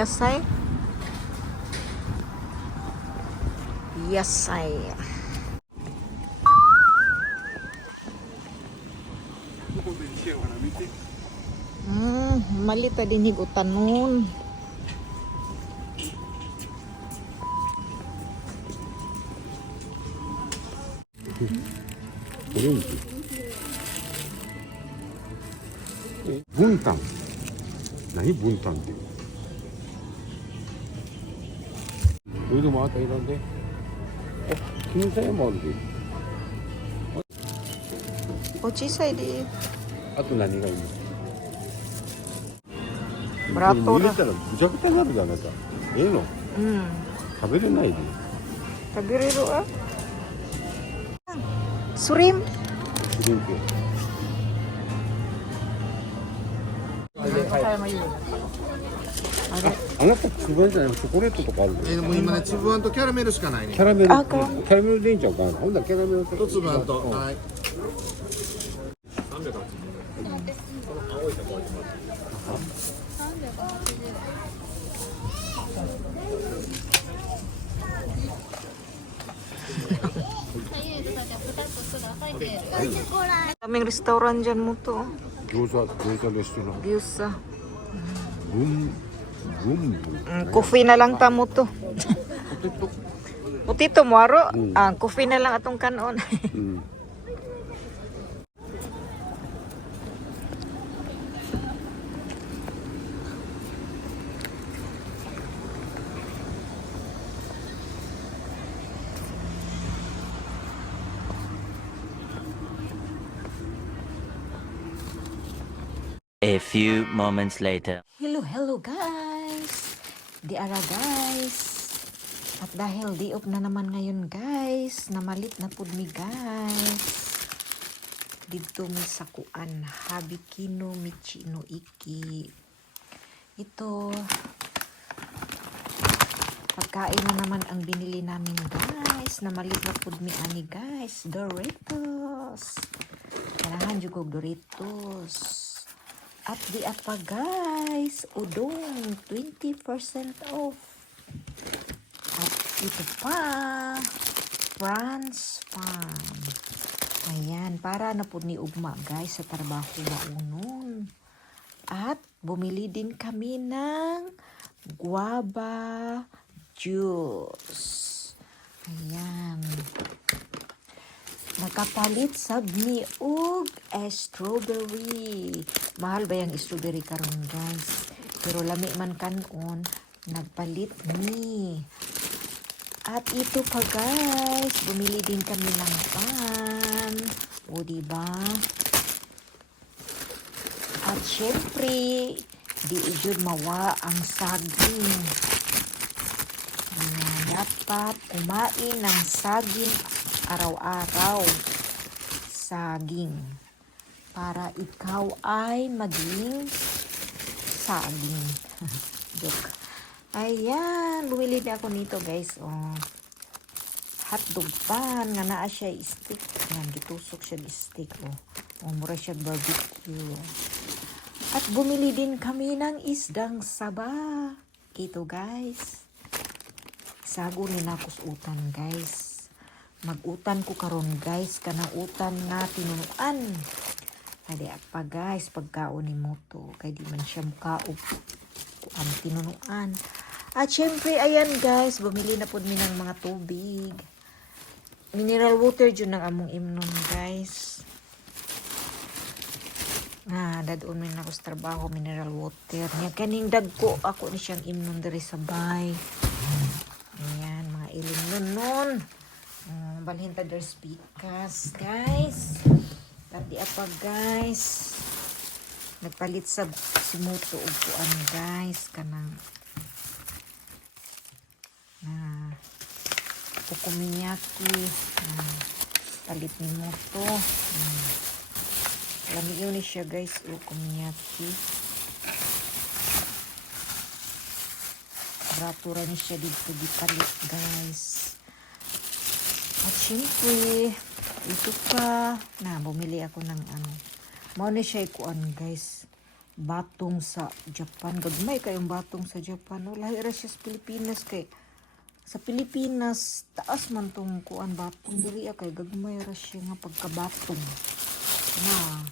yasay. Yasay. Malita din higutan nun. Orange. Buntan. Nani buntanって。これでもあったいらんで。金さ山あるで。O chisay di. あと何がいいの？ Brato 入れ na. たらぐちゃぐちゃになるじゃん、あなた。ええの？食べれないで。 Kabiriro ah. Surim. シュリンプ。 あなたつぶあんじゃないチョコレートとかあるで。もう今ね、粒あんとキャラメルしかないね。キャラメル。あキャラメルでいいんちゃうかな。ほんならキャラメルと粒あんと。うんはい。Daming restaurant dyan mo to. 餃子レストラン。 Gyoza. ブンブン。 Coffee na lang tamo to. ポテト。 Putito mo aro. Coffee na lang atong kanon. うん。 A few moments later. Hello guys. Di ara guys. At dahil diop na naman ngayon guys, namalit na pud mi guys. Dito may sakuan, Habikino Michino Iki. Ito pagkain na naman ang binili namin guys. Namalit na pud mi ani guys, Doritos. Kailangan jud kog Doritos. At di apa guys, udong 20% off. At ito pa, France Farm. Ayan, para na po ni ugma guys sa trabaho maunon. At bumili din kami ng guava juice. Ayan. Nakapalit sab ni og strawberry. Mahal ba yung strawberry karon guys? Pero lami man kanon, nagpalit ni. At ito pa guys, bumili din kami ng pan. O diba? At syempre, di ijud mawa ang saging. Dapat kumain ng saging araw-araw. Saging. Para ikaw ay maging saging. Joke. Ayan, bumili na ako nito guys. Oh. Hotdog pan nga naa siya stick. Ayan, gitusok siya stick. Oh, mura siya barbecue. At bumili din kami ng isdang saba. Ito guys. Sago ni nakos utan guys. Mag-utan ko karon guys. Kanang utan na tinunuan. Kadi apa guys, pagkaon ni mo to. Kaya di man siya mukaup. Ang tinunuan. At syempre, ayan guys, bumili na po mi ng mga tubig. Mineral water dyan ng among imnon guys. Dadoon min ako sa trabaho, mineral water. Nga kaning dagko, ako ni siyang imnon dari sa bay. Ayan, mga ilim nun. Balhin ta der speakers guys. Tadi apa guys. Nagpalit sa simuto og kuan guys kanang okonomiyaki. Palit ni moto. Lami yun ni siya guys, okonomiyaki. Baratura ni siya dito di palit guys. At syempre, ito pa. Bumili ako ng ano. Mao ni siya ikuan guys. batong sa Japan. Gagmay kayong batong sa Japan. O, lahi ra siya sa Pilipinas kay sa Pilipinas taas man tong kuan batong diri kay gagmay ra siya nga pagkabatong. Na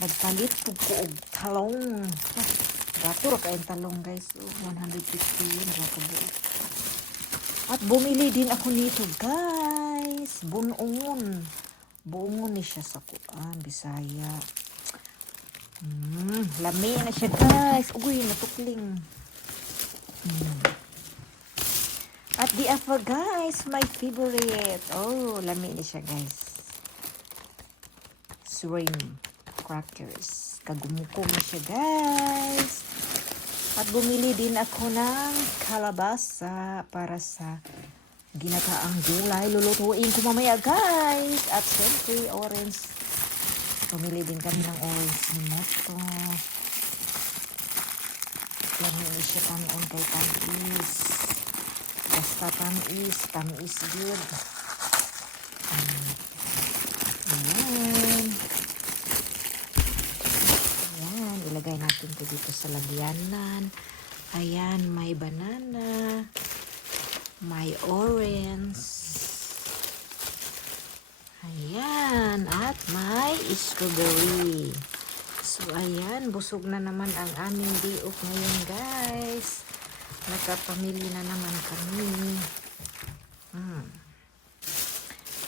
nagpalit pug ko og talong. Gato ra kayong talong guys. Oh, 150 yun ra ka buok. At bumili din ako nito guys. Bunongon. Bungon ni siya sa kuan Bisaya. Lami na siya guys. Uy, natukling. At the apple guys, my favorite. Oh, lami na siya guys. Shrimp crackers. Kagumuko na siya guys. At bumili din ako ng kalabasa para sa ginataang gulay. Lulutuin ko mamaya guys. At syempre orange. Bumili din kami ng orange ni Moto. Lami na siya tanon kay tamis. Basta tamis good. Ayan. Ayan, ilagay natin ito dito sa lagyanan. Ayan, may banana, may orange. Ayan, at may strawberry. So, ayan, busog na naman ang aming diok ngayon, guys. Nagkapamili na naman kami.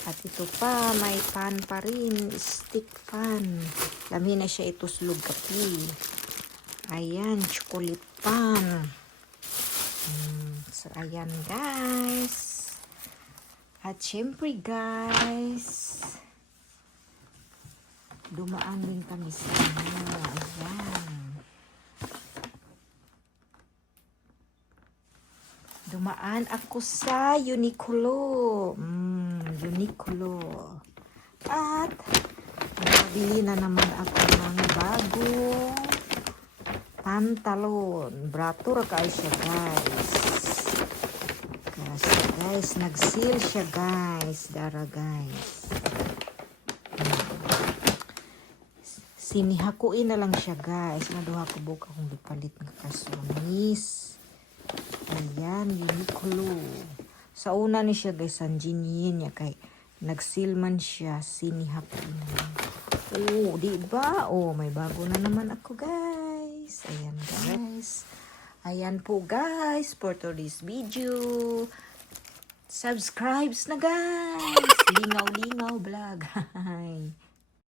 At ito pa, may pan pa rin. Stick pan. Lami na siya ito slug kapi. Ayan, chocolate pan. So, ayan guys. At syempre guys, dumaan din kami sa ano. Ayan. Dumaan ako sa Uniqlo. Uniqlo. At nakabili na naman ako ng bagong pantalon. Bratura kayo siya guys. Kasi guys, nag-seal siya guys. Dara guys. Sinihakuin na lang siya guys. Naduha ko buka kung lipalit ng kasunis. Ayan, Uniqlo. Sa una ni siya guys, sanjiniin niya kay nag-seal man siya, sinihakuin na lang. Oh, di ba? Oh, may bago na naman ako guys. Ayan guys. Ayan po guys for today's video. Subscribe na guys. Lingaw-lingaw vlog.